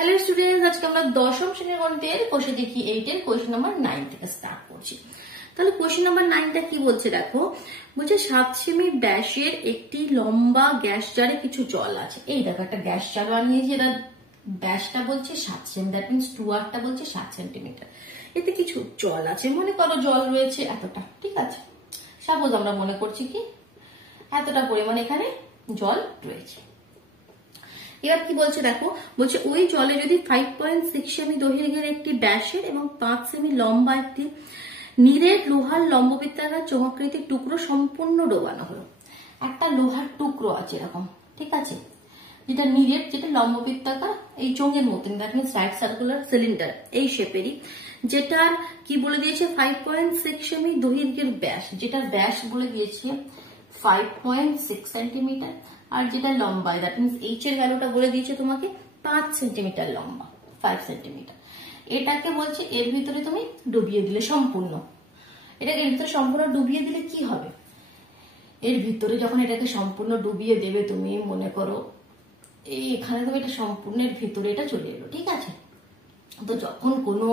Hello students, আজকে আমরা দশম শ্রেণীর গণিতের কোশ্চেন দেখি 8 এর কোশ্চেন নাম্বার 9 থেকে স্টার্ট করছি। তাহলে কোশ্চেন নাম্বার 9টা কি বলছে দেখো, বলছে 7 সেমি ব্যাসের একটি লম্বা গ্যাস জারে কিছু জল আছে। এই দেখো একটা গ্যাস জার বানিয়েছি, এটা ব্যাসটা বলছে 7 সেমি, দ্যাট মিন্স 2r বলছে 7 সেন্টিমিটার। এতে কিছু জল আছে, মনে করো জল রয়েছে এতটা, ঠিক আছে। সাপোজ আমরা মনে করছি কি এতটা পরিমাণ এখানে জল রয়েছে। এবার কি বলছে দেখো, বলছে ওই জলে যদি 5.6 সেমি দৈর্ঘ্যের একটি ব্যাসের এবং 5 সেমি লম্বা একটি নিরেট লোহার লম্ববৃত্তাকার চোঙাকৃতির টুকরো সম্পূর্ণ ডোবানো হলো। একটা লোহার টুকরো আছে এরকম, ঠিক আছে, যেটা নিরেট, যেটা লম্ববৃত্তাকার এই চোঙের মতন, that means right circular cylinder এই শেপেরই, যেটার কি বলে দিয়েছে 5.6 সেমি দৈর্ঘ্যের ব্যাস, যেটা ব্যাস বলে দিয়েছে 5.6 সেন্টিমিটার, আর যেটা লম্বা দ্যাট মিন্স এইচ এর ভ্যালুটা বলে দিয়েছে তোমাকে 5 সেন্টিমিটার লম্বা, 5 সেন্টিমিটার। এটাকে বলছে এর ভিতরে তুমি ডুবিয়ে দিলে সম্পূর্ণ, এটাকে এর ভিতরে সম্পূর্ণ ডুবিয়ে দিলে কি হবে, এর ভিতরে যখন এটাকে সম্পূর্ণ ডুবিয়ে দেবে তুমি মনে করো এই এখানে তুমি এটা সম্পূর্ণের ভিতরে এটা চলে এলো, ঠিক আছে। তো যখন কোনো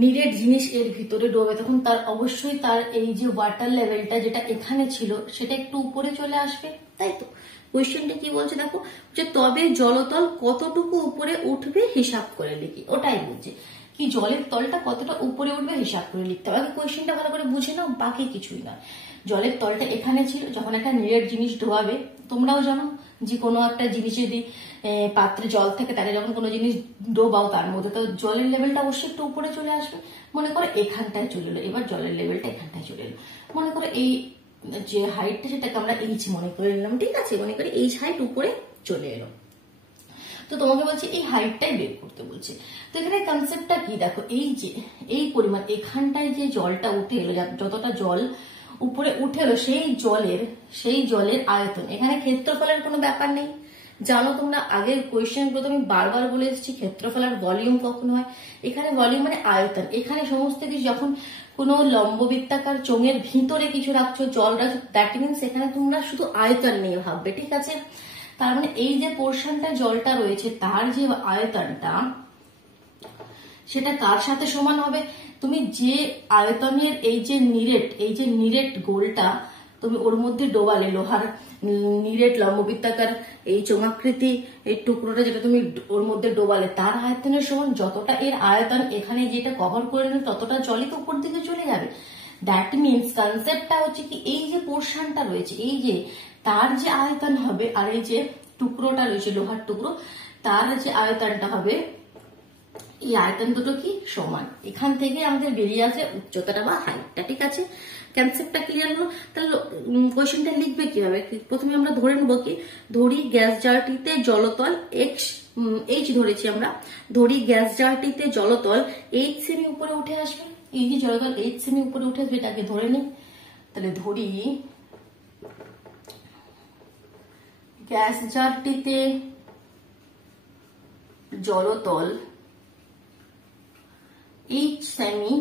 নিরেট জিনিস এর ভিতরে ডোবে তখন তার অবশ্যই তার এই যে ওয়াটার লেভেলটা যেটা এখানে ছিল সেটা একটু উপরে চলে আসবে, তাই তো। কোয়েশ্চেনটা কি বলছে দেখো, যে তবে জলতল কতটুকু উপরে উঠবে হিসাব করে লিখি, ওটাই বলছে কি জলের তলটা কতটা উপরে উঠবে হিসাব করে লিখতে হবে। কোয়েশ্চেনটা ভালো করে বুঝে নাও, বাকি কিছুই না। জলের তলটা এখানে ছিল, যখন একটা নিরেট জিনিস ডোবাবে তোমরাও জানো যে কোনো একটা জিনিস যদি পাত্রে জল থেকে তাকে যখন কোনো জিনিস ডোবাও তার মধ্যে তো জলের লেভেলটা অবশ্যই একটু উপরে চলে আসবে। মনে করো এখানটায় চলে এলো, এবার জলের লেভেলটা এখানটায় চলে এলো, মনে করো এই যে হাইটটা সেটাকে আমরা এইচ মনে করে নিলাম, ঠিক আছে, মনে করি এইচ হাইট উপরে চলে এলো। তো তোমাকে বলছে এই হাইটটাই বের করতে বলছে। তো এখানে কনসেপ্টটা কি দেখো, এই যে এই পরিমাণ এখানটায় যে জলটা উঠে এলো, যতটা জল উপরে উঠে এলো সেই জলের আয়তন, এখানে ক্ষেত্রফলের কোনো ব্যাপার নেই। জানো তোমরা আগের কোয়েশ্চেন গুলো আমি বারবার বলে এসেছি ক্ষেত্রফল আর ভলিউম কখনো হয়, এখানে ভলিউম মানে আয়তন। এখানে সমস্ত কিছু যখন কোনো লম্ববৃত্তাকার চোঙের ভিতরে কিছু রাখছো, জল রাখছো, দ্যাট মিনস এখানে তোমরা শুধু আয়তন নিয়ে ভাববে, ঠিক আছে। তার মানে এই যে পোর্শনটা জলটা রয়েছে তার যে আয়তনটা সেটা কার সাথে সমান হবে, তুমি যে আয়তনের এই যে নিরেট গোলটা তুমি ওর মধ্যে ডোবালে, লোহার নিরেট লম্ববৃত্তাকার এই চোঙাকৃতি এই টুকরোটা যেটা তুমি ওর মধ্যে ডোবালে তার আয়তনের সমান, যতটা এর আয়তন এখানে যেটা কভার করে নেবে ততটা জলই তো উপর দিকে চলে যাবে। দ্যাট মিনস কনসেপ্টটা হচ্ছে কি এই যে পোর্শনটা রয়েছে এই যে তার যে আয়তন হবে আর এই যে টুকরোটা রয়েছে লোহার টুকরো তার যে আয়তনটা হবে, এই আয়তন দুটো কি সমান। এখান থেকে আমাদের বেরিয়ে আসে উচ্চতাটা বা হাইটটা, ঠিক আছে। কনসেপ্টটা ক্লিয়ার হলো। তাহলে কোয়েশ্চেনটা লিখবে কিভাবে, প্রথমে আমরা ধরে নেবো কি, ধরি গ্যাস জারটিতে জলতল এইচ ধরেছি আমরা, ধরি গ্যাস জারটিতে জলতল 8 সেমি উপরে উঠে আসবে। এই যে জলতল 8 সেমি উপরে উঠে আসবে এটাকে ধরে নিই। তাহলে ধরি গ্যাস জারটিতে জলতল 8 সেমি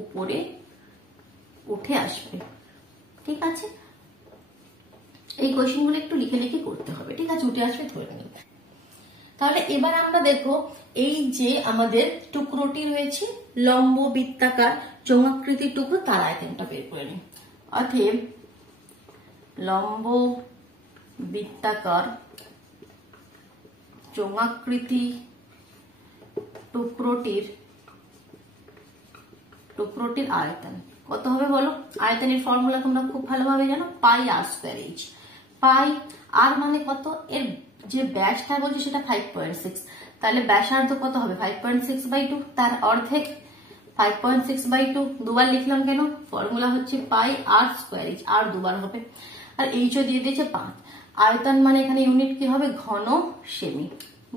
উপরে উঠে আসবে, ঠিক আছে। এই কোয়েশ্চেন গুলো একটু লিখে লিখে করতে হবে, ঠিক আছে, উঠে আসবে ধরে নিই। তাহলে এবার আমরা দেখো এই যে আমাদের টুকরোটি রয়েছে লম্ব বৃত্তাকার চোঙাকৃতির টুকরো, তার আয়তনটা বের করে নিই। অতএব লম্ব বৃত্তাকার চোঙাকৃতি টুকরোটির আয়তন কত হবে বলো। আয়তনের ফর্মুলা তোমরা খুব ভালোভাবে জানো, পাই আর স্কয়ার এইচ। পাই আর মানে কত, এর যে ব্যাসটা বলছে সেটা 5.6, তাহলে ব্যাসার্ধ কত হবে 5.6/2, তার অর্ধেক 5.6/2, দুবার লিখলাম কেন, ফর্মুলা হচ্ছে পাই আর স্কয়ার এইচ, আর দুবার হবে, আর এইচও দিয়ে দিয়েছে 5। আয়তন মানে এখানে ইউনিট কি হবে, ঘন সেমি,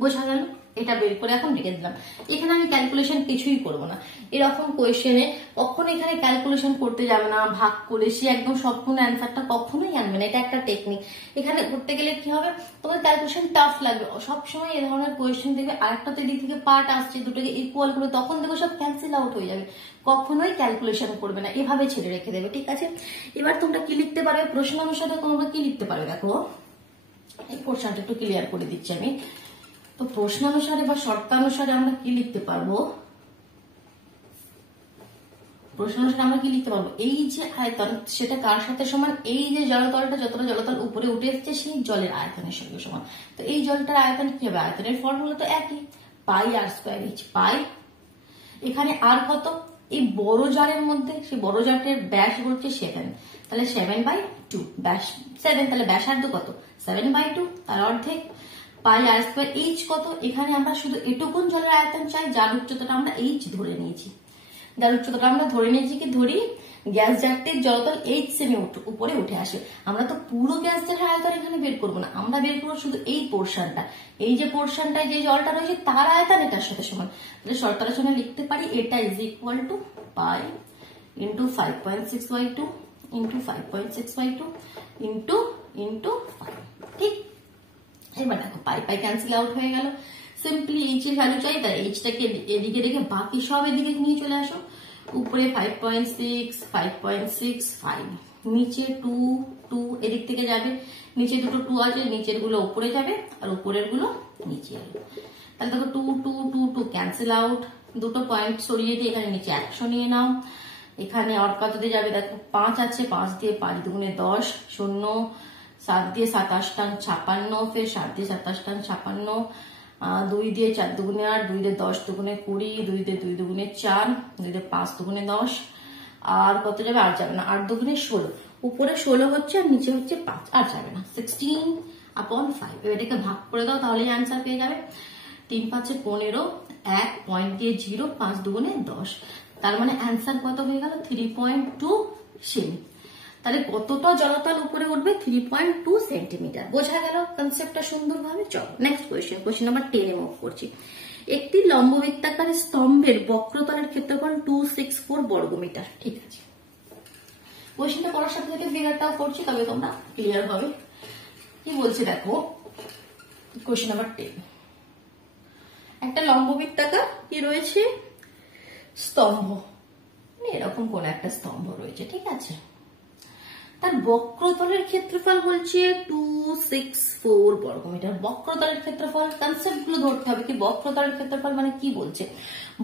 বোঝা গেল। এটা বের করে এখন রেখে দিলাম। এখানে আমি ক্যালকুলেশন কিছুই করবো না, এরকম কোয়েশ্চেনে কখনো এখানে ক্যালকুলেশন করতে যাবে না, ভাগ করে সে একদম সম্পূর্ণ অ্যান্সারটা কখনোই আনবে না, এটা একটা টেকনিক। এখানে করতে গেলে কি হবে, তোমার ক্যালকুলেশন টাফ লাগবে সবসময়। এই ধরনের কোয়েশ্চেন দেখবে আরেকটা তো এদিক থেকে পার্ট আসছে, দুটোকে ইকুয়াল করে, তখন দেখো সব ক্যান্সেল আউট হয়ে যাবে। কখনোই ক্যালকুলেশন করবে না, এভাবে ছেড়ে রেখে দেবে, ঠিক আছে। এবার তোমরা কি লিখতে পারবে, প্রশ্ন অনুসারে তোমরা কি লিখতে পারবে দেখো, এই পোর্শনটা একটু ক্লিয়ার করে দিচ্ছি আমি। তো প্রশ্নানুসারে বা শর্তানুসারে আমরা কি লিখতে পারবো, প্রশ্নানুসারে আমরা কি লিখতে পারবো, এই যে আয়তন সেটা কার সাথে সমান, এই যে জলতলটা যতটা জলতল উপরে উঠে এসছে সেই জলের আয়তনের সঙ্গে সমান। তো এই জলটার আয়তন কি হবে, আয়তনের ফর্মুলা তো একই, পাই আর স্কোয়ার এইচ। পাই এখানে আর কত, এই বড় জারের মধ্যে সেই বড় জারটির ব্যাস হচ্ছে 7, তাহলে 7/2 ব্যাস 7, তাহলে ব্যাসার্ধ কত 7/2, তার অর্ধেক। পাই আর স্কোয়ার এইচ কত, এখানে আমরা শুধু এটুকুন জলের আয়তন চাই যার উচ্চতাটা আমরা এইচ ধরে নিয়েছি, যার উচ্চতাটা আমরা ধরে নিয়েছি কি ধরি, গ্যাস জারটির জলতল এইচ সেমি উপরে উঠে আসে। আমরা তো পুরো গ্যাস জারের আয়তন এখানে বের করবো না, আমরা বের করবো শুধু এই পোর্শনটা, এই যে পোর্শনটায় যে জলটা রয়েছে তার আয়তন এটার সাথে সমান। তাহলে শর্তার সঙ্গে লিখতে পারি এটা is equal two pi into 5.6/2 into 5.6/2 into 5। ঠিক, এবার দেখো পাই পাই ক্যান্সেল আউট হয়ে গেল। সিম্পলি এইচ এর ভ্যালু চাই, তাই এইচটাকে এদিকে রেখে বাকি সব এদিকে নিয়ে চলে আসো। উপরে 5.6, 5.6, 5, নিচে 2, 2 এদিক থেকে যাবে, নিচে দুটো 2 আছে, নিচের গুলো উপরে যাবে আর উপরের গুলো নিচে আসবে। তাহলে দেখো 2, 2, 2, 2 ক্যান্সেল আউট, দুটো পয়েন্ট সরিয়ে দিয়ে এখানে নিচে 100 নিয়ে নাও। এখানে আর কত দিয়ে যাবে দেখো 5 আছে, 5 দিয়ে 5 দুগুণে 10, 0, 7 দিয়ে 27 টান 56, ফের 7 দিয়ে 27 টান 56, 2 দিয়ে 4 দুগুণে 8, 2 দিয়ে 10 দুগুণে 20, 2 দিয়ে 2 দুগুণে 4, 2 দিয়ে 5 দুগুণে 10, আর কত যাবে, আর যাবে না, 8 দুগুণে 16, উপরে 16 হচ্ছে আর নিচে হচ্ছে 5, আর যাবে না, 16/5। এটাকে ভাগ করে দাও তাহলেই অ্যান্সার পেয়ে যাবে। 3 5 15, 1 পয়েন্ট দিয়ে 0, 5 দুগুণে 10, তার মানে অ্যান্সার কত হয়ে গেল 3.2 সেমি। তাহলে কতটা জলতল উপরে উঠবে 3.2 সেন্টিমিটার। বোঝা গেল কনসেপ্টটা সুন্দরভাবে। চলো নেক্সট কোয়েশ্চেন নাম্বার 10 এ মুভ করছি। একটি লম্ববৃত্তাকার স্তম্ভের বক্রতলের ক্ষেত্রফল 264 বর্গমিটার। ঠিক আছে, কোয়েশ্চেনটা করার সাথে সাথে ফিগারটাও করছি, তবে তোমরা ক্লিয়ার হবে। কি বলছে দেখো, কোয়েশ্চেন নাম্বার 10, একটা লম্ববৃত্তাকার কি রয়েছে স্তম্ভ, এরকম কোন একটা স্তম্ভ রয়েছে, ঠিক আছে, তার বক্রতলের ক্ষেত্রফল বলছে 264 বর্গমিটার। বক্রতলের ক্ষেত্রফল কনসেপ্ট গুলো ধরতে হবে, কি বক্রতলের ক্ষেত্রফল মানে কি বলছে,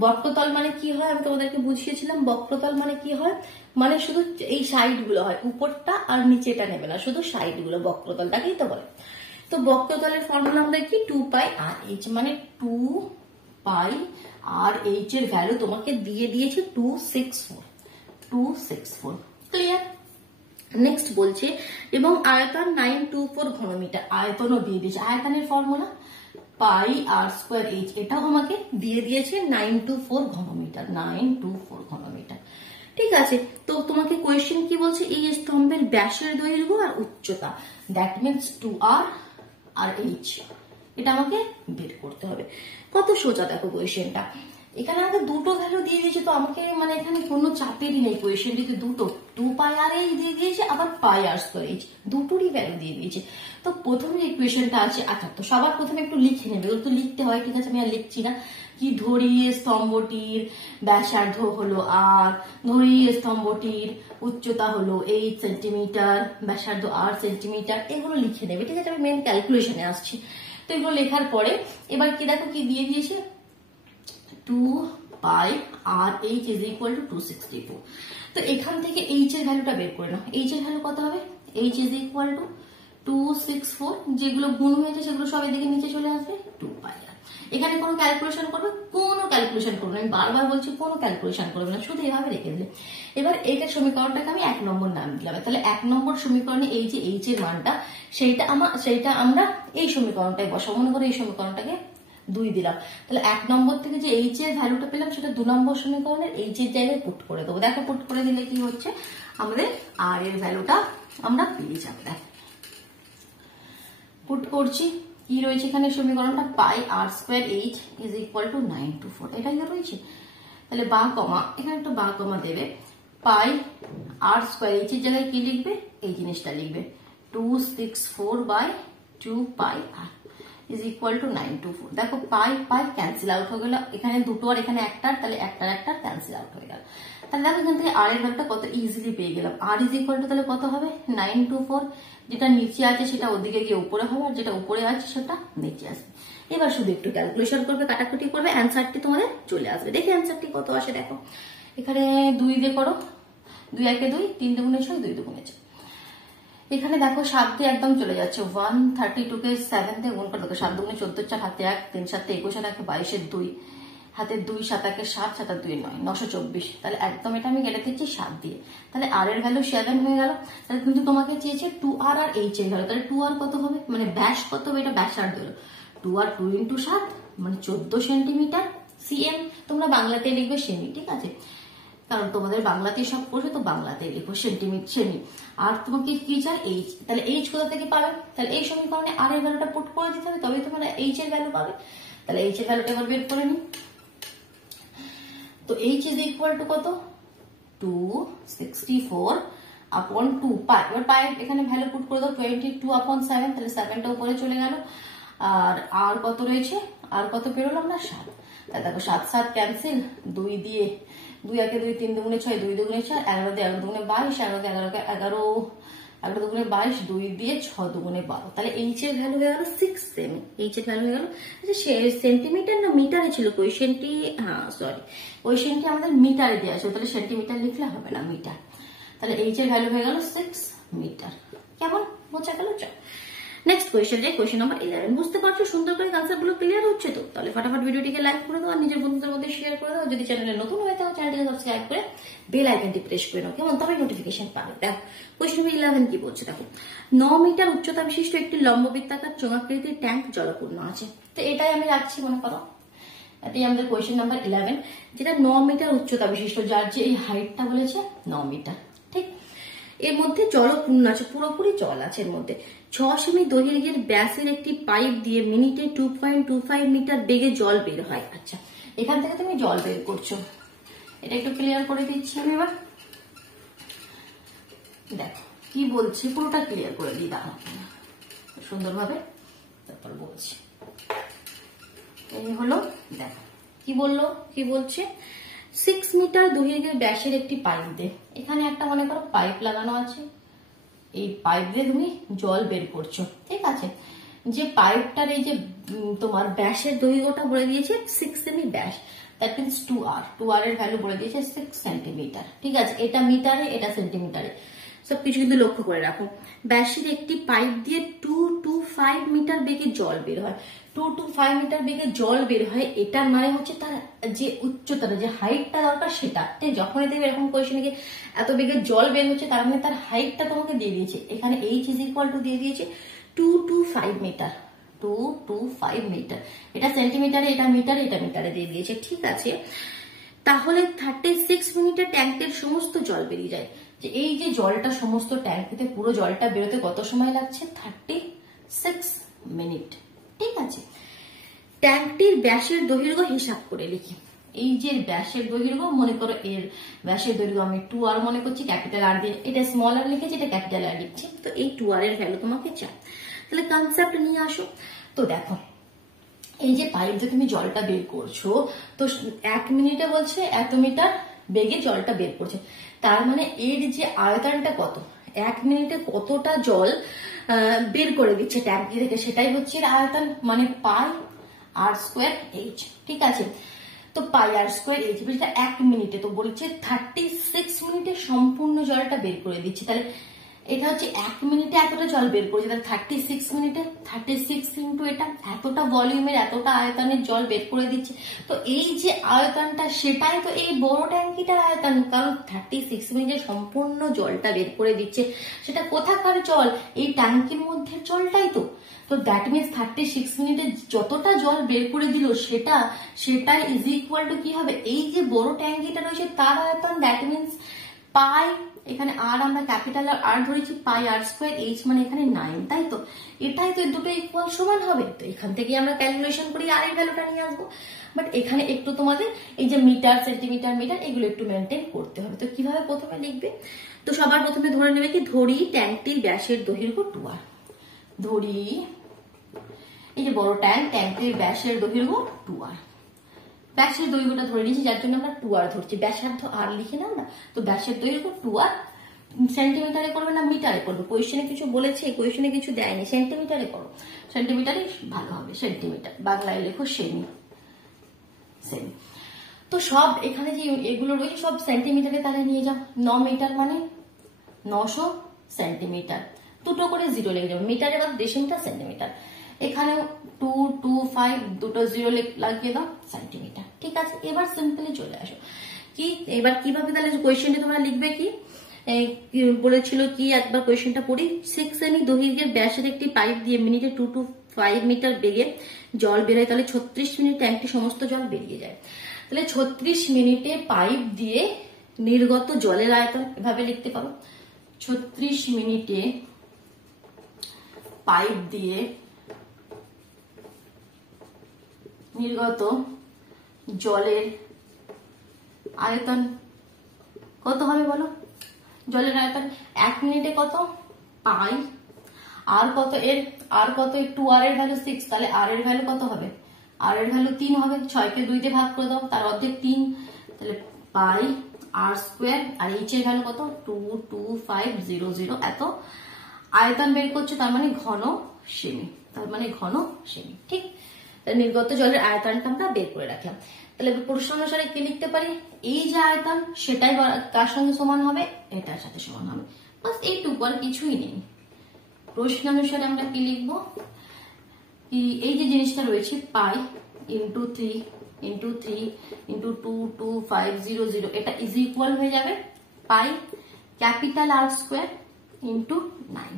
বক্রতল মানে কি হয় আমি তোমাদেরকে বুঝিয়েছিলাম। বক্রতল মানে কি হয়, মানে শুধু এই সাইড গুলো হয়, উপরটা আর নিচেটা নেবে না, শুধু সাইড গুলো, বক্রতলটাকেই তো বলে। তো বক্রতলের ফর্মুলা আমরা কি 2πr/h, মানে 2πr/h এর ভ্যালু তোমাকে দিয়ে দিয়েছে 264। ক্লিয়ার। নেক্সট বলছে এবং আয়তন 924 ঘনমিটার, আয়তনও দিয়ে দিয়েছে। আয়তনের ফর্মুলা পাই আর স্কোয়ার এইচ, এটাও আমাকে দিয়ে দিয়েছে 924 ঘনমিটার, 924 ঘনমিটার। ঠিক আছে, তো তোমাকে কোয়েশ্চেন কি বলছে, এই স্তম্ভের ব্যাসের দৈর্ঘ্য আর উচ্চতা, that means 2r R H, এটা আমাকে বের করতে হবে। কত সোজা দেখো কোয়েশ্চেনটা, এখানে আমাকে দুটো ভ্যালু দিয়ে দিয়েছে, তো আমাকে মানে এখানে কোনো চাপেরই নেই, কোয়েশ্চেনটিতে দুটো 2πr/h দিয়ে দিয়েছে, আবার πr²h, দুটোরই ভ্যালু দিয়ে দিয়েছে। তো প্রথমে ইকুয়েশনটা আছে, আচ্ছা তো সবার প্রথমে একটু লিখে নেবে, তো লিখতে হয়, ঠিক আছে আমি আর লিখছি না। কি ধরি স্তম্ভটির ব্যাসার্ধ হলো আর, ধরি স্তম্ভটির উচ্চতা হলো 8 সেন্টিমিটার, ব্যাসার্ধ 8 সেন্টিমিটার, এগুলো লিখে নেবে, ঠিক আছে। আমি মেন ক্যালকুলেশনে আসছি। তো এগুলো লেখার পরে এবার কি দেখো কি দিয়ে দিয়েছে, 2πr/h is equal to 264। তো এখান থেকে h এর ভ্যালুটা বের করে নাও। h এর ভ্যালু কত হবে, h is equal to 264, যেগুলো গুণ হয়েছে সেগুলো সব এদিকে নিচে চলে আসবে, 2πr। এখানে কোনো ক্যালকুলেশন করবে, কোনো ক্যালকুলেশন করবে না, আমি বারবার বলছি কোনো ক্যালকুলেশন করবে না, শুধু এভাবে রেখে দিলে। এবার এইটার সমীকরণটাকে আমি 1 নম্বর নাম দিলাম। তাহলে 1 নম্বর সমীকরণে এই যে h এর মানটা, সেইটা আমরা এই সমীকরণটাই বসাবো। মনে করো এই সমীকরণটাকে 2 দিলাম, তাহলে 1 নম্বর থেকে যে এইচ এর ভ্যালুটা পেলাম সেটা 2 নম্বর সমীকরণের এইচ এর জায়গায় পুট করে দেবো। দেখো পুট করে দিলে কি হচ্ছে, আমাদের আর এর ভ্যালুটা আমরা পেয়ে যাবো। দেখো পুট করছি, কি রয়েছে এখানে সমীকরণটা, pi r square h is equal to 924, এটাই রয়েছে। তাহলে বা কমা, এখানে একটু বা কমা দেবে, পাই আর স্কোয়ার এইচ এর জায়গায় কি লিখবে, এই জিনিসটা লিখবে 264/2πr is equal to 924। দেখো পাই পাই ক্যান্সেল আউট হয়ে গেল, এখানে দুটো আর এখানে একটা, তাহলে একটা ক্যান্সেল আউট হয়ে গেল। তাহলে দেখো এখান থেকে আর এর ভ্যালুটা কত ইজিলি পেয়ে গেলাম। আর ইজ ইকুয়াল টু তাহলে কত হবে 924, যেটা নিচে আছে সেটা ওদিকে গিয়ে উপরে হবে, আর যেটা উপরে আছে সেটা নিচে আসবে। এবার শুধু একটু ক্যালকুলেশন করবে, কাটাকুটি করবে, অ্যান্সারটি তোমাদের চলে আসবে। দেখি অ্যান্সারটি কত আসে। দেখো এখানে 2 দিয়ে করো, 2 একে 2, 3 দুগুণে 6, 2 দুগুণে 4। এখানে দেখো 7 দিয়ে একদম চলে যাচ্ছে, 132 কে 7 দিয়ে গুণ করে দেখো, 7 দুগুণে 14, 4 হাতে 1, 3 7 21, 22 2, হাতে 2, 7 1 7, 7 2 9, 924। তাহলে একদম এটা আমি কেটে দিচ্ছি 7 দিয়ে। তাহলে আর এর ভ্যালু 7 হয়ে গেল। তাহলে কিন্তু তোমাকে চেয়েছে 2r আর h এর ভ্যালু। তাহলে 2r কত হবে, মানে ব্যাস কত হবে, এটা ব্যাসার্ধ হলো। 2r 2 × 7 মানে 14 সেন্টিমিটার cm। তোমরা বাংলাতে লিখবে সেমি, ঠিক আছে, কারণ তোমাদের বাংলাতে সব পড়বে, তো বাংলাতে লিখো সেন্টিমিটার সেমি। আর তোমাকে কি চাই, এইচ। তাহলে এইচ কোথা থেকে পাবে, তাহলে এই সমীকরণে আর এর ভ্যালুটা পুট করে দিতে হবে, তবেই তোমরা এইচ এর ভ্যালু পাবে। তাহলে এইচ এর ভ্যালুটা এবার বের করে নিই। তো এইচ ইজ ইকুয়াল টু কত, 264/2 পাই। এবার পাই এখানে ভ্যালু পুট করে দাও, 22/7। তাহলে 7টা উপরে চলে গেল। আর কত রয়েছে, আর কত বেরোলো আমরা, 7। তাহলে দেখো 7 7 ক্যান্সেল, 2 দিয়ে 2 একে 2, 3 দুগুণে 6, 2 দুগুণে 4, 11 দিয়ে 11 দুগুণে 22, 11 দিয়ে 11 11, 11 দুগুণে 22, 2 দিয়ে 6 দুগুণে 12। তাহলে এইচ এর ভ্যালু হয়ে গেল 6 সেমি। এইচ এর ভ্যালু হয়ে গেল, আচ্ছা সেন্টিমিটার না মিটারে ছিল কোয়েশ্চেনটি, হ্যাঁ সরি, কোয়েশ্চেনটি আমাদের মিটারে দেওয়া আছে, তাহলে সেন্টিমিটার লিখলে হবে না, মিটার। তাহলে এইচ এর ভ্যালু হয়ে গেল 6 মিটার। কেমন বোঝা গেল? চল নেক্সট কোয়েশ্চেন, যে কোয়েশ্চেন নাম্বার 11। বুঝতে পারছো সুন্দর করে, আনসার গুলো ক্লিয়ার হচ্ছে তো? তাহলে ফটাফট ভিডিওটিকে লাইক করে দাও আর নিজের বন্ধুদের মধ্যে শেয়ার করে দাও। যদি চ্যানেলে নতুন হয়ে থাকো চ্যানেলটিকে সাবস্ক্রাইব করে বেল আইকনটি প্রেস করে নাও, কেমন, তবে নোটিফিকেশন পাবে। দেখো কোয়েশ্চেন নাম্বার 11 কি বলছে, দেখো 9 মিটার উচ্চতা বিশিষ্ট একটি লম্ববৃত্তাকার চোঙাকৃতির ট্যাঙ্ক জলপূর্ণ আছে। তো এটাই আমি রাখছি মনে করো, এটাই আমাদের কোয়েশ্চেন নাম্বার 11, যেটা 9 মিটার উচ্চতা বিশিষ্ট, যার যে এই হাইটটা বলেছে 9 মিটার, ঠিক। এর মধ্যে জলপূর্ণ আছে, পুরোপুরি জল আছে এর মধ্যে। 6 সেমি দৈর্ঘ্যের ব্যাসের একটি পাইপ দিয়ে মিনিটে 2.25 মিটার বেগে জল বের হয়। আচ্ছা, এখান থেকে তুমি জল বের করছো, এটা একটু ক্লিয়ার করে দিচ্ছি আমি এবার। দেখো কি বলছি, পুরোটা ক্লিয়ার করে দিই, দাঁড়াও সুন্দরভাবে, তারপর বলছি। এই হলো, দেখো কি বললো, কি বলছে, 6 মিটার দৈর্ঘ্যের ব্যাসের একটি পাইপ দিয়ে, এখানে একটা মনে করো পাইপ লাগানো আছে, এই পাইপ দিয়ে তুমি জল বের করছো, ঠিক আছে। যে পাইপটার এই যে তোমার ব্যাসের দৈর্ঘ্যটা বলে দিয়েছে 6 সেমি ব্যাস, দ্যাট মিনস 2r এর ভ্যালু বলে দিয়েছে 6 সেন্টিমিটার, ঠিক আছে। এটা মিটারে, এটা সেন্টিমিটারে, সবকিছু কিন্তু লক্ষ্য করে রাখো। ব্যাসের একটি পাইপ দিয়ে 225 মিটার বেগে জল বের হয়, 225 মিটার বেগে জল বের হয়, এটার মানে হচ্ছে তার যে উচ্চতাটা, যে হাইটটা দরকার সেটা। যখনই দেখবে এরকম কোয়েশ্চেনে কি এত বেগে জল বের হচ্ছে, তার মানে তার হাইটটা তোমাকে দিয়ে দিয়েছে। এখানে এইচ ইজ ইকুয়াল টু দিয়ে দিয়েছে 225 মিটার, 225 মিটার। এটা সেন্টিমিটারে, এটা মিটারে, এটা মিটারে দিয়ে দিয়েছে, ঠিক আছে। তাহলে 36 মিনিটে ট্যাঙ্কের সমস্ত জল বেরিয়ে যায়। যে এই যে জলটা সমস্ত ট্যাঙ্ক থেকে পুরো জলটা বেরোতে কত সময় লাগছে, 36 মিনিট, ঠিক আছে। ট্যাঙ্কটির ব্যাসের দৈর্ঘ্য হিসাব করে লিখি। এই যে ব্যাসের দৈর্ঘ্য, মনে করো এর ব্যাসের দৈর্ঘ্য আমি 2r মনে করছি, ক্যাপিটাল আর দিয়ে, এটা স্মল আর লিখেছি, এটা ক্যাপিটাল আর লিখছি, তো এই 2r এর ভ্যালু তোমাকে চাই। তাহলে কনসেপ্ট নিয়ে আসো। তো দেখো এই যে পাইপ দিয়ে তুমি জলটা বের করছো, তো 1 মিনিটে বলছে এত মিটার বেগে জলটা বের করছে, তার মানে এর যে আয়তনটা কত, 1 মিনিটে কতটা জল বের করে দিচ্ছে ট্যাঙ্কি থেকে, সেটাই হচ্ছে এর আয়তন, মানে পাই আর স্কোয়ার এইচ, ঠিক আছে। তো পাই আর স্কোয়ার এইচ, এটা 1 মিনিটে, তো বলছে 36 মিনিটে সম্পূর্ণ জলটা বের করে দিচ্ছে। তাহলে এটা হচ্ছে 1 মিনিটে এতটা জল বের করেছে, তাহলে 36 মিনিটে 36 ইন্টু এটা, এতটা ভলিউমের এতটা আয়তনের জল বের করে দিচ্ছে। তো এই যে আয়তনটা, সেটাই তো এই বড় ট্যাঙ্কিটার আয়তন, কারণ 36 মিনিটে সম্পূর্ণ জলটা বের করে দিচ্ছে। সেটা কোথাকার জল, এই ট্যাঙ্কির মধ্যে জলটাই তো। তো দ্যাট মিনস 36 মিনিটে যতটা জল বের করে দিল, সেটা ইজ ইকুয়াল টু কি হবে, এই যে বড় ট্যাঙ্কিটা রয়েছে তার আয়তন, দ্যাট মিনস পাই, এখানে আর আমরা ক্যাপিটাল আর ধরেছি, পাই আর স্কোয়ার এইচ, মানে এখানে 9, তাই তো। এটাই তো দুটো ইকুয়াল সমান হবে। তো এখান থেকে আমরা ক্যালকুলেশন করি আর এই ভ্যালুটা নিয়ে আসবো। বাট এখানে একটু তোমাদের এই যে মিটার, সেন্টিমিটার, মিটার, এগুলো একটু মেনটেন করতে হবে। তো কিভাবে প্রথমে লিখবে, তো সবার প্রথমে ধরে নেবে কি, ধরি ট্যাঙ্কটির ব্যাসের দৈর্ঘ্য 2r, ধরি এই যে বড় ট্যাঙ্কটির ব্যাসের দৈর্ঘ্য 2r, ব্যাসের দৈর্ঘ্যটা ধরে নিয়েছি, যার জন্য আমরা 2r ধরছি, ব্যাসার্ধ আর লিখে নাও না, তো ব্যাসের দৈর্ঘ্য 2r, সেন্টিমিটারে করবে না মিটারে করবে? কোয়েশ্চেনে কিছু বলেছে, কোয়েশ্চেনে কিছু দেয়নি, সেন্টিমিটারে করো। সেন্টিমিটারে ভালো হবে, সেন্টিমিটার। বাংলায় লেখো সেমি। সেমি তো সব এখানে যে এগুলো রয়েছে সব সেন্টিমিটারে তাহলে নিয়ে যাও। 9 মিটার মানে 900 সেন্টিমিটার, দুটো করে জিরো লেগে যাবে, মিটারে বা ডেসিমিটার সেন্টিমিটার। এখানেও 2, 2, 5 দুটো জিরো লাগিয়ে দাও, সেন্টিমিটার। ঠিক আছে, এবার সিম্পলি চলে আসো কি এবার কিভাবে তাহলে কোয়েশ্চেনটা তোমরা লিখবে কি বলেছিল কি একবার কোয়েশ্চেনটা পড়ি। 6 সেমি দৈর্ঘ্যের ব্যাসের একটি পাইপ দিয়ে মিনিটে 2 to 5 মিটার বেগে জল বেরোয়, তাহলে 36 মিনিটে ট্যাঙ্কটি সমস্ত জল বেরিয়ে যায়। তাহলে 36 মিনিটে পাইপ দিয়ে নির্গত জলের আয়তন এভাবে লিখতে পারো। 36 মিনিটে পাইপ দিয়ে নির্গত জলের আয়তন কত হবে বলো? জলের আয়তন 1 মিনিটে কত পাই, আর কত এর, আর কত 2r এর ভ্যালু 6, তাহলে r এর ভ্যালু কত হবে? r এর ভ্যালু 3 হবে। 6 কে 2 দিয়ে ভাগ করে দাও, তার অর্ধেক 3, তাহলে পাই r স্কয়ার। আর h এর ভ্যালু কত? 22500। এত আয়তন বের করছে, তার মানে ঘন সেমি, তার মানে ঘন সেমি। ঠিক, নির্গত জলের আয়তনটা আমরা বের করে রাখলাম। তাহলে প্রশ্ন অনুসারে কি লিখতে পারি? এই যে আয়তন সেটাই কার সঙ্গে সমান হবে? এটার সাথে সমান হবে। বাস এইটুকু, আর কিছুই নেই। প্রশ্ন অনুসারে আমরা কি লিখবো? এই যে জিনিসটা রয়েছে পাই ইন্টু 3 ইন্টু 3 ইন্টু 22500, এটা ইজ ইকুয়াল হয়ে যাবে pi capital R square into 9।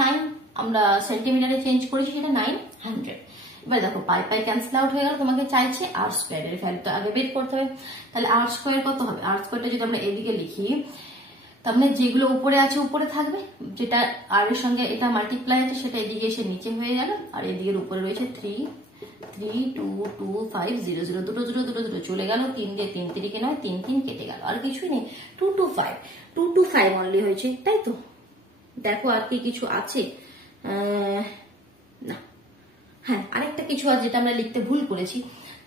9 আমরা সেন্টিমিটারে চেঞ্জ করেছি, সেটা 900। এবার দেখো পাই পাই ক্যান্সেল আউট হয়ে গেল, তোমাকে চাইছে আর স্কোয়ার এর ভ্যালুটা আগে বের করতে হবে। তাহলে আর স্কোয়ার কত হবে? আর স্কোয়ারটা যদি আমরা এদিকে লিখি, তার মানে যেগুলো উপরে আছে উপরে থাকবে, যেটা আর এর সঙ্গে এটা মাল্টিপ্লাই আছে সেটা এদিকে এসে নিচে হয়ে যাবে, আর এদিকের উপরে রয়েছে 3322500, দুটো দুটো দুটো দুটো চলে গেল, 3 দিয়ে 3 তিরিকে নয়, 3 3 কেটে গেল, আর কিছুই নেই। 225 অনলি হয়েছে, তাই তো? দেখো আর কি কিছু আছে না? হ্যাঁ, আরেকটা কিছু আছে যেটা আমরা লিখতে ভুল করেছি।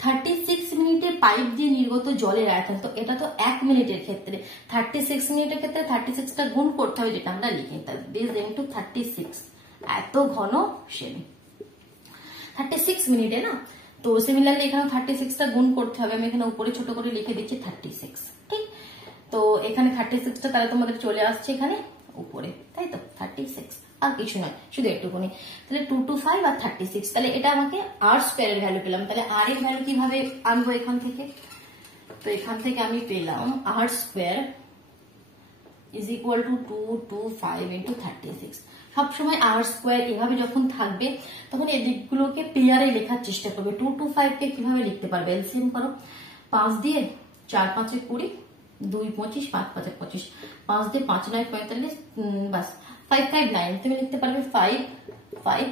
36 মিনিটে পাইপ দিয়ে নির্গত জলের আয়তন, তো এটা তো 1 মিনিটের ক্ষেত্রে, 36 মিনিটের ক্ষেত্রে 36টা গুণ করতে হবে, যেটা আমরা লিখি। দিস ইনটু 36, এত ঘন সেমি। 36 মিনিটে না, তো সিমিলারলি এখানে 36টা গুণ করতে হবে। আমি এখানে উপরে ছোট করে লিখে দিচ্ছি 36। ঠিক, তো এখানে 36টা তাহলে তোমাদের চলে আসছে এখানে উপরে, তাই তো? 36 আর কিছু নয়, শুধু একটুখানি। তাহলে 225 আর 36, তাহলে এটা আমাকে আর স্কোয়ার এর ভ্যালু পেলাম। তাহলে আর এর ভ্যালু কিভাবে আনবো এখান থেকে? তো এখান থেকে আমি পেলাম r square is equal to 225 into 36। সবসময় আর স্কোয়ার এভাবে যখন থাকবে তখন এই দিকগুলোকে পেয়ারে লেখার চেষ্টা করবে। 225 কে কিভাবে লিখতে পারবে? এলসিএম করো, 5 দিয়ে 4 5 20, 2 25, 5 5 25, 5 দিয়ে 5 9 45, বাস 5 5 9। তুমি লিখতে পারবে 5 5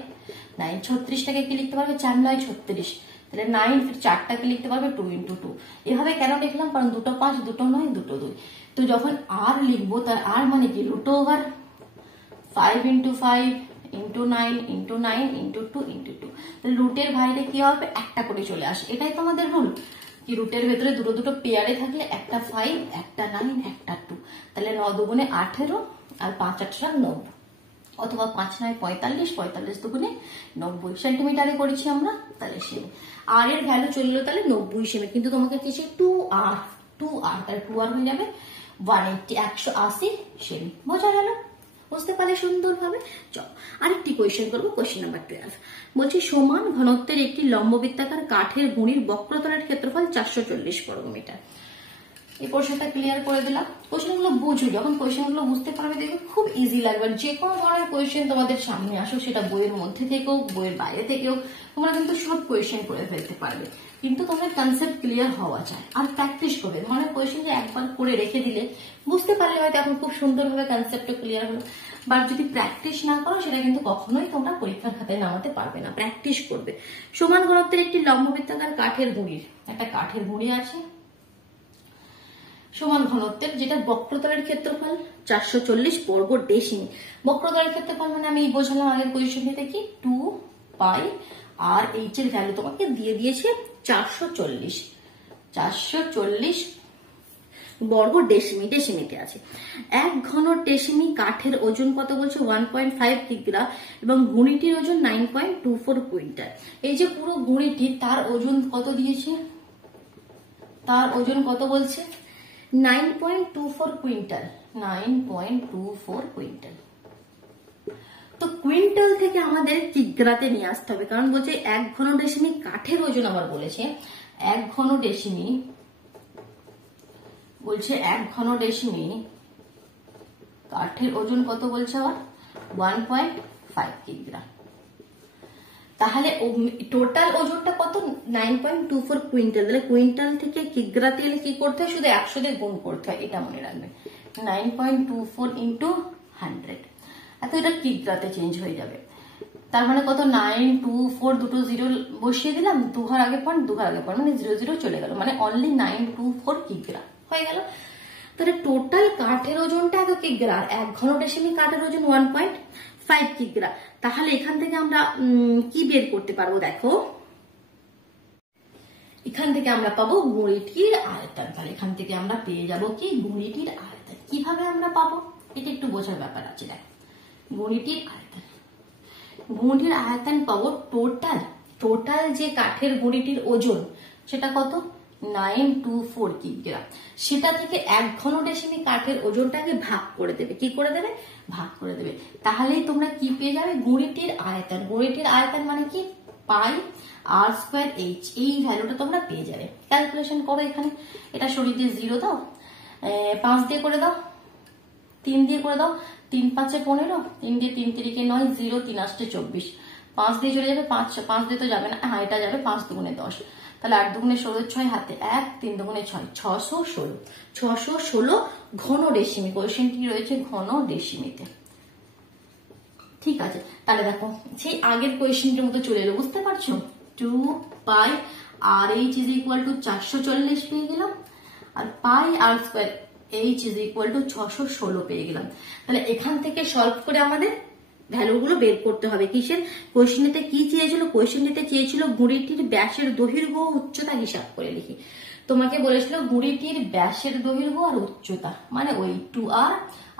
9। 36টাকে কি লিখতে পারবে? 4 9 36, তাহলে 9, ফির 4টাকে লিখতে পারবে 2 ইন্টু 2। এভাবে কেন লিখলাম? কারণ দুটো 5, দুটো 9, দুটো 2। তো যখন আর লিখবো, তার আর মানে কি? Root over 5 into 5 into 9 into 9 into 2 into 2। তাহলে রুটের বাইরে কি হবে? একটা করে চলে আসে। এটাই তো আমাদের রুল, কি রুটের ভেতরে দুটো দুটো পেয়ারে থাকলে একটা 5, একটা 9, একটা 2। তাহলে 9 দুগুণে 18 আর 5 8 90, অথবা 5 9 45, 45 দুগুণে 90 সেন্টিমিটারে করেছি আমরা, তাহলে সেমি। আর এর ভ্যালু চললো তাহলে 90 সেমি, কিন্তু তোমাকে কিছু 2r, তাহলে 2r হয়ে যাবে 180, 180 সেমি। বোঝা গেল? বুঝতে পারলে সুন্দরভাবে। চলো আরেকটি কোয়েশ্চেন করবো, কোয়েশ্চেন নাম্বার 12। বলছি সমান ঘনত্বের একটি লম্ববৃত্তাকার কাঠের গুঁড়ির বক্রতলের ক্ষেত্রফল 440 বর্গমিটার। এই কোশ্চেনটা ক্লিয়ার করে দিলাম। কোশ্চেনগুলো বুঝো, যখন কোশ্চেনগুলো বুঝতে পারবে দেখবে খুব ইজি লাগবে। যে কোনো ধরনের কোয়েশ্চেন তোমাদের সামনে আসো, সেটা বইয়ের মধ্যে থেকেও বইয়ের বাইরে থেকেও, তোমরা কিন্তু সব কোয়েশ্চেন করে ফেলতে পারবে। কিন্তু তোমার কনসেপ্ট ক্লিয়ার হওয়া চাই, আর প্র্যাকটিস করবে। মানে কোয়েশ্চেন যে একবার করে রেখে দিলে বুঝতে পারলে হয়তো এখন খুব সুন্দরভাবে কনসেপ্টটা ক্লিয়ার হলো, বাট যদি প্র্যাকটিস না করো সেটা কিন্তু কখনোই তোমরা পরীক্ষার খাতায় নামাতে পারবে না। প্র্যাকটিস করবে। সমান ঘনত্বের একটি লম্ববৃত্তাকার কাঠের গুঁড়ির, একটা কাঠের গুঁড়ি আছে সমান ঘনত্বের, যেটা বক্রতলের ক্ষেত্রফল 440 বর্গ ডেসিমি। বক্রতলের ক্ষেত্রফল মানে আমি বোঝালাম আগের কোয়েশ্চেনটিতে কি 2 পাই, আর এইচ এর ভ্যালু তোমাকে দিয়ে দিয়েছে 440 বর্গ ডেসিমিতে আছে। 1 ঘন ডেসিমি কাঠের ওজন কত বলছে 1.5 কিগ্রা এবং ঘুড়িটির ওজন 9.24 কুইন্টাল। এই যে পুরো ঘুড়িটি তার ওজন কত দিয়েছে, তার ওজন কত বলছে 9.24 কুইন্টাল, 9.24 কুইন্টাল। তো কুইন্টাল থেকে আমাদের কিগ্রাতে নিয়ে আসতে হবে, কারণ বলছে 1 ঘন ডেসিমি কাঠের ওজন আবার বলেছে 1 ঘন ডেসিমি, বলছে 1 ঘন ডেসিমি কাঠের ওজন কত বলছে আবার 1.5 কিগ্রা। তাহলে টোটাল ওজনটা কত 9.24 কুইন্টাল। তাহলে কুইন্টাল থেকে কিগ্রাতে এলে কি করতে হয়, শুধু 100 দিয়ে গুণ করতে হয়, এটা মনে রাখবে 9.24 ইন্টু 100। এত এটা কিগ্রাতে চেঞ্জ হয়ে যাবে। তার মানে কত 924, দুটো জিরো বসিয়ে দিলাম, 2 ঘর আগে পয়েন্ট 2 ঘর আগে পয়েন্ট, মানে 0 0 চলে গেল, মানে অনলি 924 কিগ্রা হয়ে গেল। তাহলে টোটাল কাঠের ওজনটা এত কিগ্রা, আর 1 ঘন ডেসিমি কাঠের ওজন 1.5 কিগ্রা। তাহলে এখান থেকে আমরা কি বের করতে পারবো, দেখো এখান থেকে আমরা পাবো ঘুড়িটির আয়তন। তাহলে এখান থেকে আমরা পেয়ে যাব কি ঘুড়িটির আয়তন। কিভাবে আমরা পাবো এটা একটু বোঝার ব্যাপার আছে। দেখো ঘুড়িটির আয়তন, ঘুড়িটির আয়তন পাবো টোটাল যে কাঠের ঘুড়িটির ওজন সেটা কত 924 কিগ্রা, সেটা থেকে 1 ঘন ডেসিমি কাঠের ওজনটাকে ভাগ করে দেবে। কি করে দেবে, ভাগ করে দেবে। তাহলেই তোমরা কি পেয়ে যাবে ঘুড়িটির আয়তন। ঘুড়িটির আয়তন মানে কি পাই আর স্কোয়ার এইচ, এই ভ্যালুটা তোমরা পেয়ে যাবে। ক্যালকুলেশন করো, এখানে এটা সরিয়ে দিয়ে 0 দাও, 5 দিয়ে করে দাও, 3 দিয়ে করে দাও, 3 5 15, 3 দিয়ে 3 3 9, 0 3 8 24, 5 দিয়ে চলে যাবে, 5 দিয়ে তো যাবে না, হ্যাঁ এটা যাবে, 5 দুগুণে 10, তাহলে 8 দুগুণে 16, 6 হাতে 1, 3 দুগুণে 6, 616, 616 ঘন ডেসিমি। কোয়েশ্চেনটি রয়েছে ঘন ডেসিমিতে। ঠিক আছে, তাহলে দেখো সেই আগের কোয়েশ্চেনটির মতো চলে এলো, বুঝতে পারছো। 2 pi r h is equal to 440 পেয়ে গেলাম, আর pi r square h is equal to 616 পেয়ে গেলাম। তাহলে এখান থেকে সলভ করে আমাদের ভ্যালুগুলো বের করতে হবে। কিসের কোয়েশ্চেনটিতে কি চেয়েছিল, কোয়েশ্চেনটিতে চেয়েছিল ঘুড়িটির ব্যাসের দৈর্ঘ্য উচ্চতা হিসাব করে লিখি। তোমাকে বলেছিল ঘুড়িটির ব্যাসের দৈর্ঘ্য আর উচ্চতা, মানে ওই 2r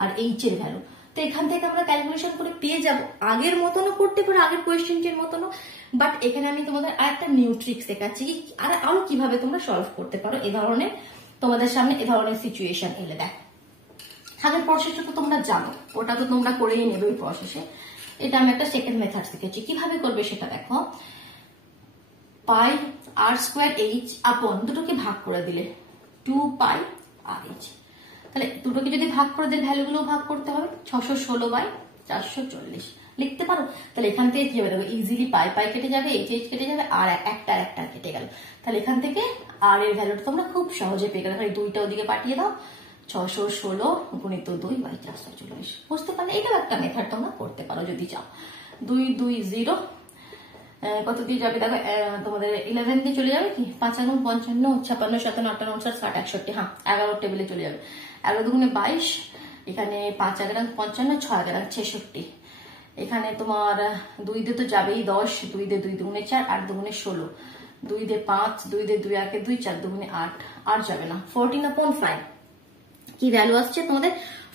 আর এইচ এর ভ্যালু। তো এখান থেকে আমরা ক্যালকুলেশন করে পেয়ে যাব। আগের মতনও করতে পারো, আগের কোয়েশ্চেনটির মতনও, বাট এখানে আমি তোমাদের আরেকটা নিউ ট্রিক্স দেখাচ্ছি কি আরো কিভাবে তোমরা সলভ করতে পারো এ ধরনের, তোমাদের সামনে এ ধরনের সিচুয়েশন এলে। দেখো আগের প্রসেসটা তো তোমরা জানো, ওটা তো তোমরা করেই নেবে ওই প্রসেসে। এটা আমি একটা সেকেন্ড মেথড শিখেছি, কিভাবে করবে সেটা দেখো। পাই আর স্কোয়ার এইচ আপন দুটোকে ভাগ করে দিলে 2 পাই আর এইচ, তাহলে দুটোকে যদি ভাগ করে দিলে ভ্যালুগুলো ভাগ করতে হবে, 616/440 লিখতে পারো। তাহলে এখান থেকে কি হবে দেখো, ইজিলি পাই পাই কেটে যাবে, এইচ এইচ কেটে যাবে, আর একটা কেটে গেল। তাহলে এখান থেকে আর এর ভ্যালুটা তোমরা খুব সহজে পেয়ে গেলে। দুইটা ওদিকে পাঠিয়ে দাও, 616 গুণিত 2/440। বুঝতে পারলে এটাও একটা মেথড তোমরা করতে পারো যদি চাও। 2 2 0 কত দিয়ে যাবে দেখো, তোমাদের 11 দিয়ে চলে যাবে কি, 5 গুণ 55, 56 57 58 59 60 61, হ্যাঁ 11 টেবিলে চলে যাবে। 11 দুগুণে 22, এখানে 5 11 55, 6 11 66, এখানে তোমার 2 দিয়ে তো যাবেই 10, 2 দিয়ে 2 দুগুণে 4, 8 দুগুণে 16, 2 দিয়ে 5, 2 দিয়ে 2 1 2, 4 দুগুণে 8, আর যাবে না। 14/5 কি ভ্যালু আসছে তোমাদের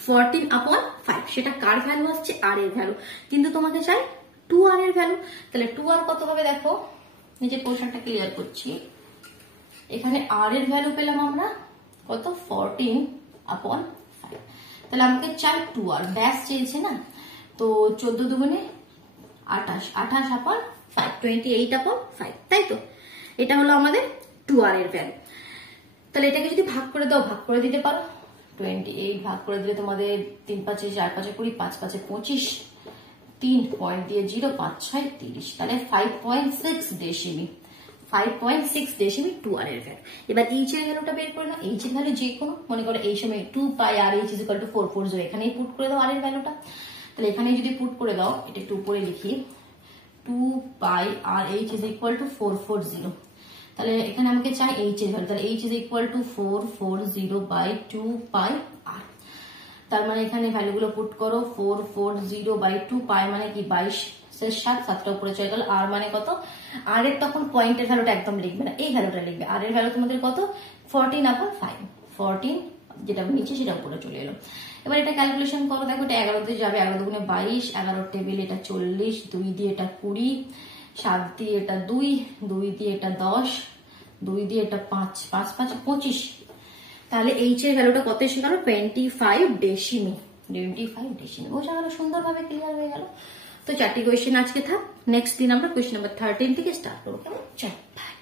14/5, সেটা কার ভ্যালু আসছে, আর এর ভ্যালু, কিন্তু তোমাকে চাই 2r এর ভ্যালু। তাহলে 2r কত হবে দেখো, নিজের পোর্শনটা ক্লিয়ার করছি। এখানে r এর ভ্যালু পেলাম আমরা কত 14/5, তাহলে আমাকে চাই 2r, ব্যাস চেয়েছে না, তো 14 দুগুণে 28, 28/5, 28/5, তাই তো। এটা হলো আমাদের 2r এর ভ্যালু। তাহলে এটাকে যদি ভাগ করে দাও, ভাগ করে দিতে পারো। 28 ভাগ করে দিলে তোমাদের 3 5 4 5 20, 5 5 25, 3 পয়েন্ট দিয়ে 0, 5 6 30, তাহলে 5.6 ডেসিমি, 5.6 ডেসিমি 2r এর ভ্যালু। এবার এইচ এর ভ্যালুটা বের করে নাও। এইচ এর ভ্যালু যে কোনো, মনে করো এই সময় 2 pi r h is equal to 440, এখানেই পুট করে দাও আর এর ভ্যালুটা। তাহলে এখানে যদি পুট করে দাও, এটা একটু উপরে লিখি, 2 pi r h is equal to 440, তাহলে এখানে আমাকে চাই এইচ এর ভ্যালু, তাহলে এইচ ইজ ইকুয়াল টু 440/2 পাই আর। তার মানে এখানে ভ্যালুগুলো পুট করো, 440/2 পাই মানে কি 22 7 7টা উপরে চলে গেল, আর মানে কত, আর এর তখন পয়েন্টের ভ্যালুটা একদম লিখবে না, এই ভ্যালুটা লিখবে। আর এর ভ্যালু তোমাদের কত 14/5, 14 যেটা নিচে সেটা উপরে চলে এলো। এবার এটা ক্যালকুলেশন করো, দেখো এটা 11 যাবে, 11 দুগুণে 22, 11 টেবিল এটা 40, 2 দিয়ে এটা 20, 7 দিয়ে এটা 2, 2 দিয়ে এটা 10, 2 দিয়ে এটা 5, 5 5 25। তাহলে এইচ এর ভ্যালুটা কত এসে গেল? 25 ডেসিমি। 25 ডেসিমি বোঝা গেল, সুন্দরভাবে ক্লিয়ার হয়ে গেল। তো 4টি কোয়েশ্চেন আজকে থাক, নেক্সট দিন আমরা কোয়েশ্চেন নাম্বার 13 থেকে স্টার্ট করবো। কেমন? চল বাই।